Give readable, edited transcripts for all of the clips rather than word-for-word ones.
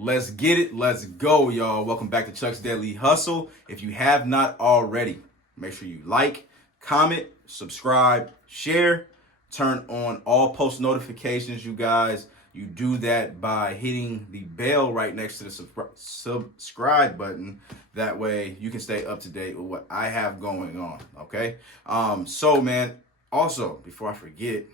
Let's get it. Let's go, y'all. Welcome back to Chuck's Deadly Hustle. If you have not already, make sure you like, comment, subscribe, share, turn on all post notifications, you guys. You do that by hitting the bell right next to the subscribe button. That way you can stay up to date with what I have going on, okay? So, man, also, before I forget,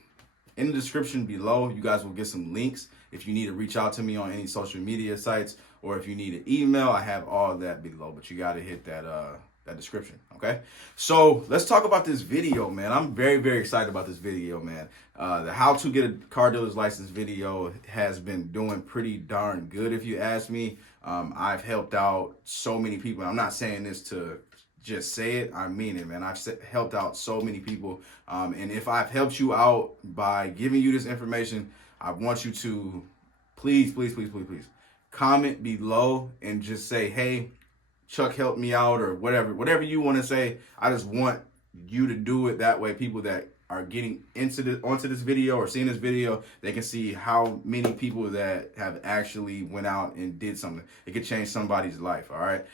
in the description below, you guys will get some links if you need to reach out to me on any social media sites, or if you need an email. I have all of that below, but you got to hit that description, okay? So let's talk about this video, man. I'm very, very excited about this video, man. The how to get a car dealer's license video has been doing pretty darn good, if you ask me. I've helped out so many people. I'm not saying this to just say it, I mean it, man. I've helped out so many people. And if I've helped you out by giving you this information, I want you to please comment below and just say, hey, Chuck helped me out, or whatever you want to say. I just want you to do it. That way people that are getting onto this video or seeing this video, they can see how many people that have actually went out and did something. It could change somebody's life, all right?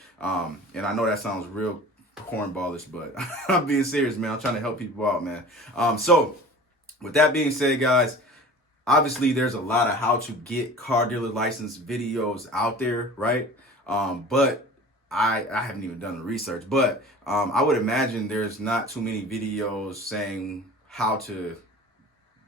And I know that sounds real cornballish, but I'm being serious, man. I'm trying to help people out, man. So with that being said, guys, obviously there's a lot of how to get car dealer license videos out there, right? But I haven't even done the research, but I would imagine there's not too many videos saying how to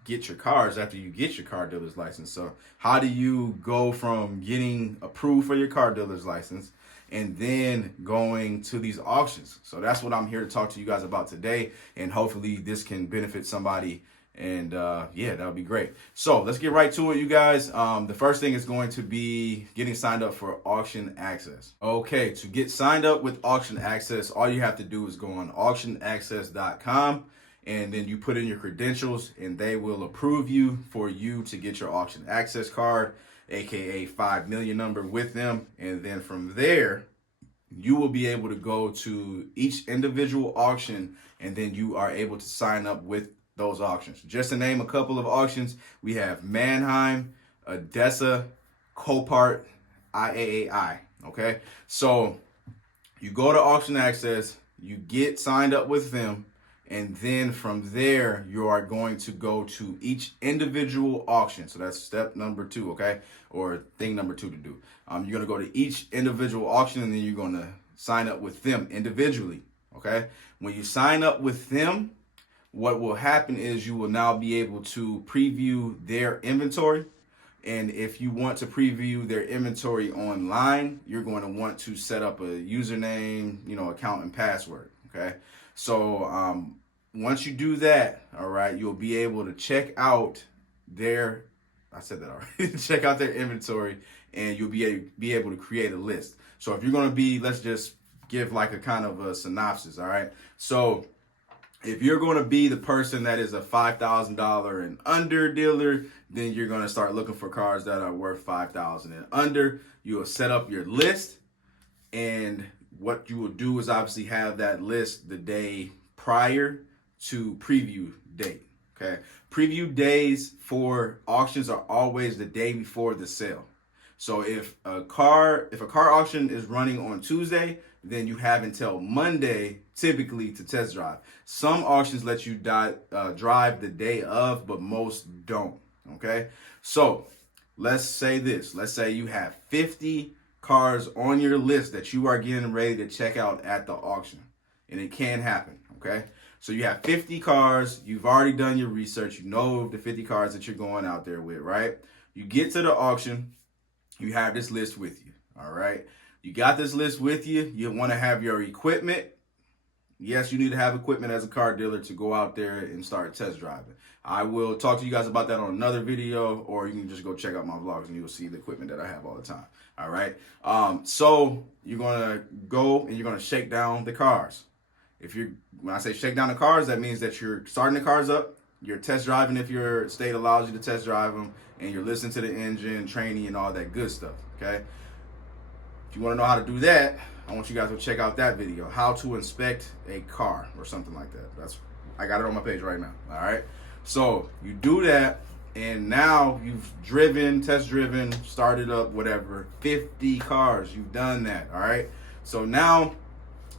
get your cars after you get your car dealer's license. So how do you go from getting approved for your car dealer's license and then going to these auctions? So that's what I'm here to talk to you guys about today, and hopefully this can benefit somebody. And yeah, that would be great. So let's get right to it, you guys. The first thing is going to be getting signed up for auction access. Okay, to get signed up with auction access, all you have to do is go on auctionaccess.com, and then you put in your credentials, and they will approve you for you to get your auction access card, aka 5 million number, with them. And then from there, you will be able to go to each individual auction, and then you are able to sign up with those auctions. Just to name a couple of auctions, we have Mannheim, Odessa, Copart, IAAI. Okay, so you go to auction access, you get signed up with them, and then from there you are going to go to each individual auction. So that's step number 2, okay, or thing number 2 to do. You're gonna go to each individual auction, and then you're gonna sign up with them individually. Okay, when you sign up with them, what will happen is you will now be able to preview their inventory. And if you want to preview their inventory online, you're going to want to set up a username, account and password. Okay. So once you do that, all right, you'll be able to check out their, I said that already, check out their inventory, and you'll be able to create a list. So if you're going to be, let's just give like a kind of a synopsis. All right. So if you're going to be the person that is a $5,000 and under dealer, then you're going to start looking for cars that are worth $5,000 and under. You will set up your list, and what you will do is obviously have that list the day prior to preview date. Okay, preview days for auctions are always the day before the sale. So if a car auction is running on Tuesday, then you have until Monday typically to test drive. Some auctions let you drive the day of, but most don't. Okay, so let's say this. Let's say you have 50 cars on your list that you are getting ready to check out at the auction, and it can happen. Okay, so you have 50 cars. You've already done your research. You know the 50 cars that you're going out there with, right? You get to the auction. You have this list with you. All right. You got this list with you. You want to have your equipment. Yes, you need to have equipment as a car dealer to go out there and start test driving. I will talk to you guys about that on another video, or you can just go check out my vlogs and you'll see the equipment that I have all the time. All right. So you're going to go and you're going to shake down the cars. When I say shake down the cars, that means that you're starting the cars up. You're test driving if your state allows you to test drive them, and you're listening to the engine, training, and all that good stuff. Okay. If you want to know how to do that, I want you guys to check out that video, how to inspect a car or something like that. I got it on my page right now. All right. So you do that, And now you've test driven, started up, whatever, 50 cars. You've done that, all right? So now,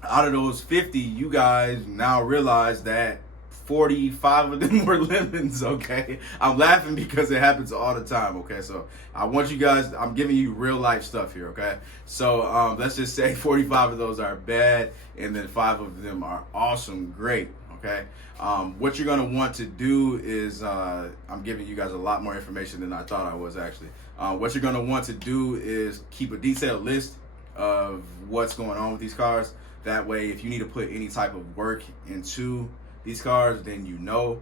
out of those 50, you guys now realize that 45 of them were lemons, okay? I'm laughing because it happens all the time, okay? So I want you guys, I'm giving you real life stuff here, okay? So let's just say 45 of those are bad, and then 5 of them are awesome, great, okay? What you're gonna want to do is, I'm giving you guys a lot more information than I thought I was actually. What you're gonna want to do is keep a detailed list of what's going on with these cars. That way, if you need to put any type of work into these cars, then you know.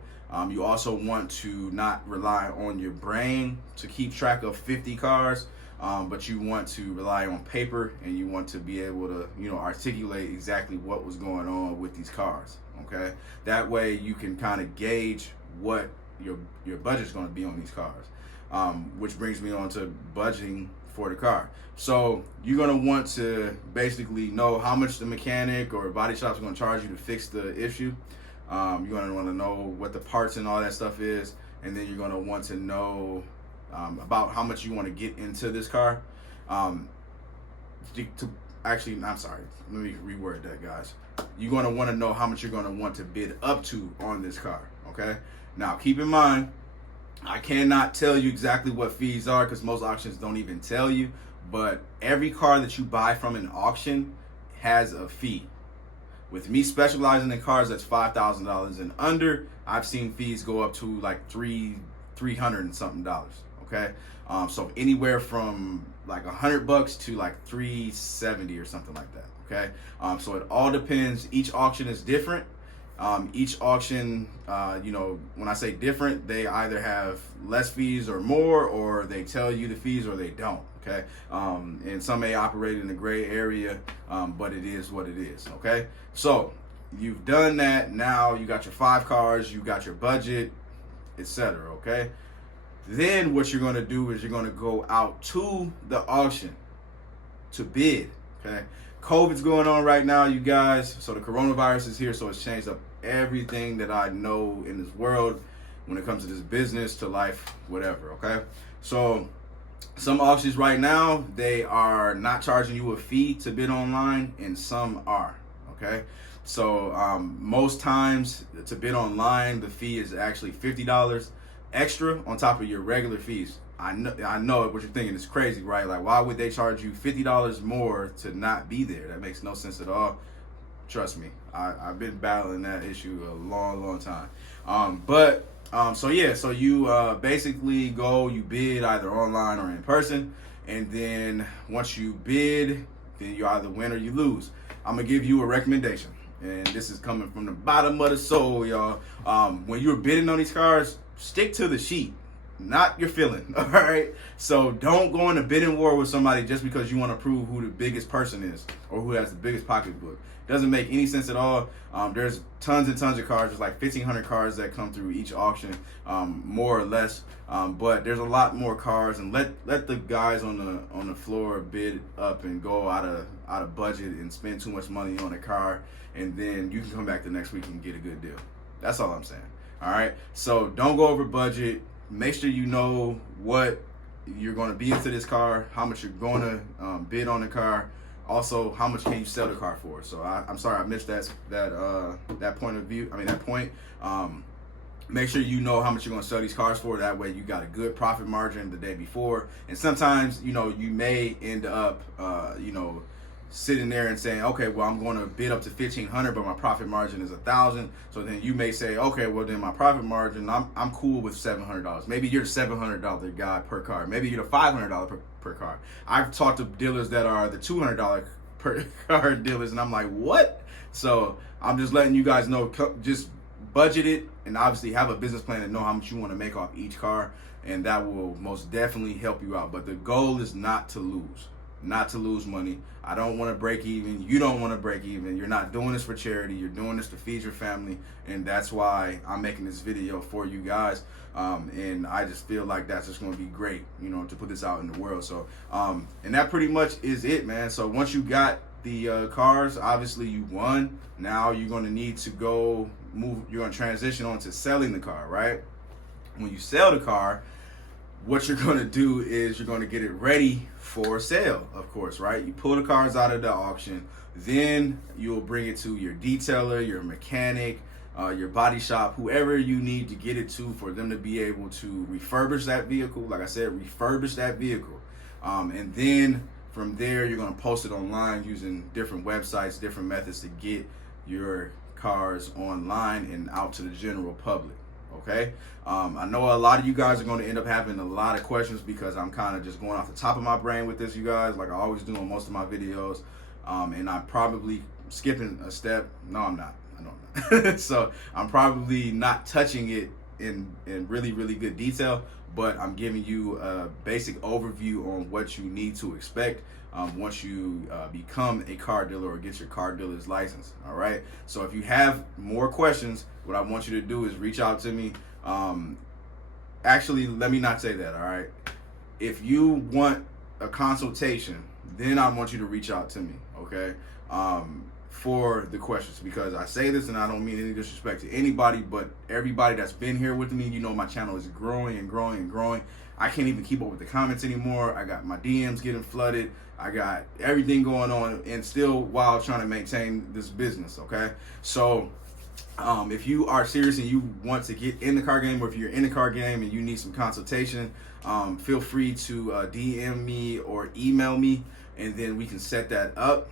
You also want to not rely on your brain to keep track of 50 cars, but you want to rely on paper, and you want to be able to, articulate exactly what was going on with these cars, okay? That way you can kind of gauge what your budget's going to be on these cars, which brings me on to budgeting for the car. So you're going to want to basically know how much the mechanic or body shop is going to charge you to fix the issue. You're going to want to know what the parts and all that stuff is, and then you're going to want to know about how much you want to get into this car. Actually, I'm sorry, let me reword that, guys. You're going to want to know how much you're going to want to bid up to on this car, okay? Now, keep in mind, I cannot tell you exactly what fees are because most auctions don't even tell you, but every car that you buy from an auction has a fee. With me specializing in cars that's $5,000 and under, I've seen fees go up to like $300 and something dollars. Okay, so anywhere from like $100 to like $370 or something like that. Okay, so it all depends. Each auction is different. Each auction, when I say different, they either have less fees or more, or they tell you the fees or they don't. Okay, and some may operate in a gray area, but it is what it is. Okay, so you've done that. Now you got your 5 cars, you got your budget, etc. Okay, then what you're going to do is you're going to go out to the auction to bid. Okay, COVID's going on right now, you guys. So the coronavirus is here, so it's changed up everything that I know in this world when it comes to this business, to life, whatever. Okay, so some auctions right now, they are not charging you a fee to bid online, and some are. Okay, so most times to bid online, the fee is actually $50 extra on top of your regular fees. I know what you're thinking is crazy, right? Like, why would they charge you $50 more to not be there? That makes no sense at all. Trust me, I've been battling that issue a long time. So you basically you bid either online or in person, and then once you bid, then you either win or you lose. I'm gonna give you a recommendation, and this is coming from the bottom of the soul, y'all. When you're bidding on these cars, stick to the sheet, not your feeling. All right, so don't go in a bidding war with somebody just because you want to prove who the biggest person is or who has the biggest pocketbook. Doesn't make any sense at all. There's tons and tons of cars. There's like 1,500 cars that come through each auction, more or less. But there's a lot more cars, and let the guys on the floor bid up and go out of budget and spend too much money on a car, and then you can come back the next week and get a good deal. That's all I'm saying. All right. So don't go over budget. Make sure you know what you're going to be into this car, how much you're going to bid on the car. Also, how much can you sell the car for? So I'm sorry I missed that point of view. That point. Make sure you know how much you're going to sell these cars for. That way you got a good profit margin the day before. And sometimes, you may end up, sitting there and saying, okay, well, I'm going to bid up to $1,500, but my profit margin is $1,000. So then you may say, okay, well, then my profit margin, I'm cool with $700. Maybe you're the $700 guy per car. Maybe you're the $500 per car. I've talked to dealers that are the $200 per car dealers, and I'm like, what? So I'm just letting you guys know, just budget it, and obviously have a business plan and know how much you want to make off each car, and that will most definitely help you out. But the goal is not to lose money. I don't want to break even. You don't want to break even. You're not doing this for charity. You're doing this to feed your family, and that's why I'm making this video for you guys. And I just feel like that's just going to be great, to put this out in the world. So, and that pretty much is it, man. So once you got the cars, obviously you won. Now you're going to need to go move. You're going to transition on to selling the car, right? when you sell the car, what you're going to do is you're going to get it ready for sale, of course, right? You pull the cars out of the auction, then you'll bring it to your detailer, your mechanic, your body shop, whoever you need to get it to for them to be able to refurbish that vehicle. Like I said, refurbish that vehicle. And then from there, you're going to post it online using different websites, different methods to get your cars online and out to the general public. Okay. I know a lot of you guys are going to end up having a lot of questions because I'm kind of just going off the top of my brain with this, you guys, like I always do on most of my videos. And I'm probably skipping a step. No, I'm not. I know I'm not. So I'm probably not touching it in really, really good detail, but I'm giving you a basic overview on what you need to expect once you become a car dealer or get your car dealer's license. All right. So if you have more questions, what I want you to do is reach out to me. Actually, let me not say that. All right. If you want a consultation, then I want you to reach out to me. Okay. For the questions, because I say this and I don't mean any disrespect to anybody, but everybody that's been here with me, you know, my channel is growing and growing and growing. I can't even keep up with the comments anymore. I got my DMs getting flooded. I got everything going on, and still while trying to maintain this business. Okay. So if you are serious and you want to get in the car game, or if you're in the car game and you need some consultation, feel free to DM me or email me, and then we can set that up.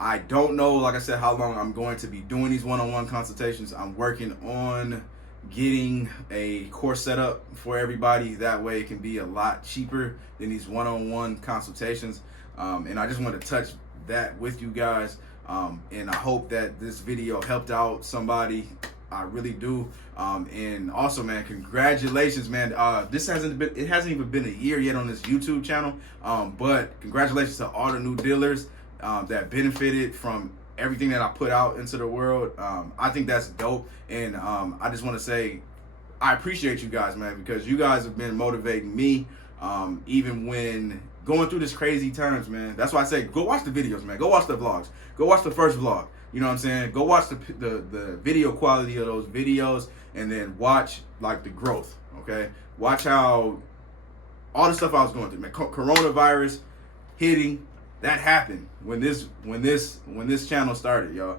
I don't know, like I said, how long I'm going to be doing these one-on-one consultations. I'm working on getting a course set up for everybody. That way it can be a lot cheaper than these one-on-one consultations. And I just want to touch that with you guys. And I hope that this video helped out somebody. I really do. And also, man, congratulations, man. It hasn't even been a year yet on this YouTube channel. But congratulations to all the new dealers that benefited from everything that I put out into the world. I think that's dope. And I just want to say, I appreciate you guys, man, because you guys have been motivating me, even when going through this crazy times, man. That's why I say, go watch the videos, man. Go watch the vlogs. Go watch the first vlog. You know what I'm saying? Go watch the video quality of those videos, and then watch like the growth. Okay, watch how all the stuff I was going through, man. Coronavirus hitting, that happened when this channel started, y'all.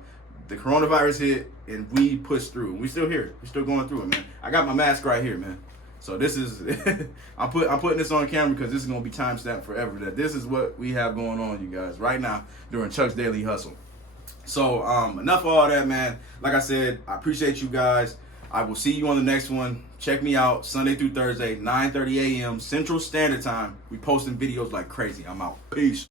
The coronavirus hit and we pushed through. We still here. We're still going through it, man. I got my mask right here, man. So this is I'm putting this on camera because this is gonna be timestamped forever. That this is what we have going on, you guys, right now during Chuck's Daily Hustle. So enough of all that, man. Like I said, I appreciate you guys. I will see you on the next one. Check me out Sunday through Thursday, 9:30 a.m. Central Standard Time. We posting videos like crazy. I'm out. Peace.